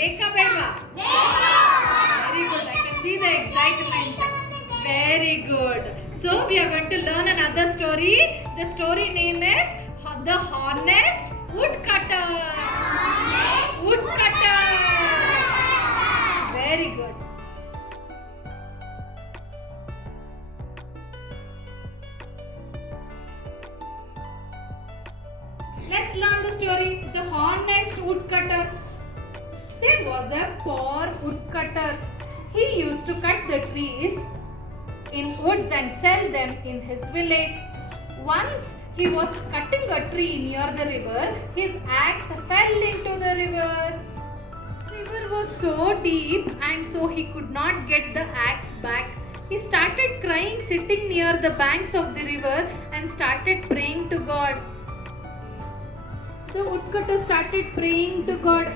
Beka beka. Very good. I can see the excitement. Very good. So we are going to learn another story. The story name is The Honest Woodcutter. Woodcutter. Very good. Let's learn the story. The Honest Woodcutter. There was a poor woodcutter. He used to cut the trees in woods and sell them in his village. Once he was cutting a tree near the river. His axe fell into the river. The river was so deep and so he could not get the axe back. He started crying sitting near the banks of the river and started praying to God. The woodcutter started praying to God.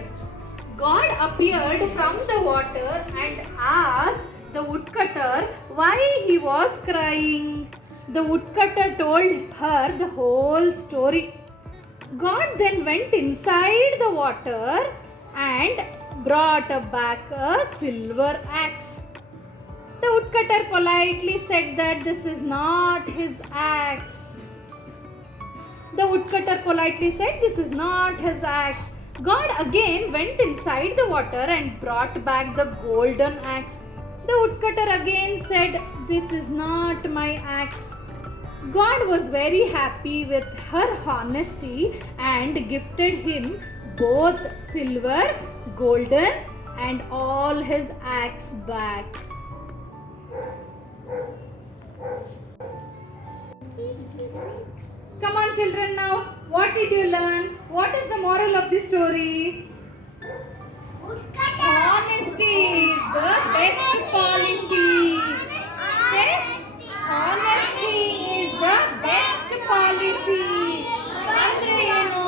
God appeared from the water and asked the woodcutter why he was crying. The woodcutter told her the whole story. God then went inside the water and brought back a silver axe. The woodcutter politely said that this is not his axe. The woodcutter politely said this is not his axe. God again went inside the water and brought back the golden axe. The woodcutter again said, "This is not my axe." God was very happy with her honesty and gifted him both silver, golden, and all his axe back. Come on, children, now. What did you learn? What is the moral of the story? Honesty is the best policy. Say, honesty is the best policy. ಅಂದ್ರೆ ಏನು?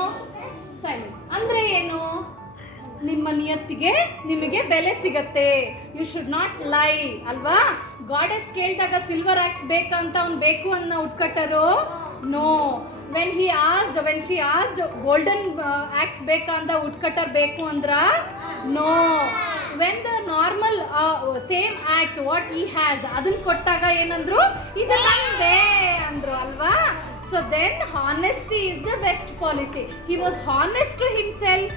Silence. ಅಂದ್ರೆ ಏನು? ನಿಮ್ಮ ನಿಯತ್ತಿಗೆ ನಿಮಗೆ ಬೆಲೆ ಸಿಗತ್ತೆ. You should not ಲೈ ಅಲ್ವಾ? ಗಾಡೆಸ್ ಕೇಳಿದಾಗ ಸಿಲ್ವರ್ ಆಕ್ಸ್ ಬೇಕಂತ ಅವ್ನು ಬೇಕು ಅನ್ನೋ ಉಟ್ಕಟ್ಟರು no. when she asked golden axe ಬೇಕಂತ woodcutter ಬೇಕು ಅಂದ್ರ no. when the normal same axe what he has ಅದನ್ನ ಕೊಟ್ಟಾಗ ಏನಂದ್ರು ಇದು ನಂದೇ ಅಂದ್ರು ಅಲ್ವಾ. so then honesty is the best policy. he was honest to himself.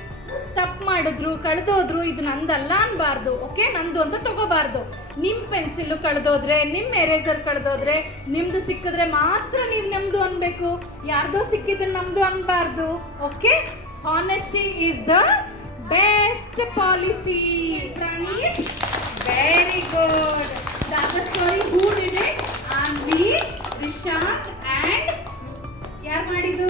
ತಪ್ಪು ಮಾಡಿದ್ರು ಕಳೆದೋದ್ರು ಇದು ನಂದಲ್ಲ ಅನ್ಬಾರ್ದು. ಓಕೆ, ನಂದು ಅಂತ ತಗೋಬಾರ್ದು. ನಿಮ್ಮ ಪೆನ್ಸಿಲ್ ಕಳೆದೋದ್ರೆ, ನಿಮ್ಮ ಎರೇಸರ್ ಕಳೆದೋದ್ರೆ, ನಿಮ್ದು ಸಿಕ್ಕಿದ್ರೆ ಮಾತ್ರ ನೀವು ನಮ್ದು ಅನ್ಬೇಕು. ಯಾರ್ದೋ ಸಿಕ್ಕಿದ್ರೆ ನಮ್ದು ಅನ್ಬಾರ್ದು. Okay, honesty is the best policy. Pranish, very good. That the story. Who did it? Anvi, Rishant and ಯಾರು ಮಾಡಿದ್ದು?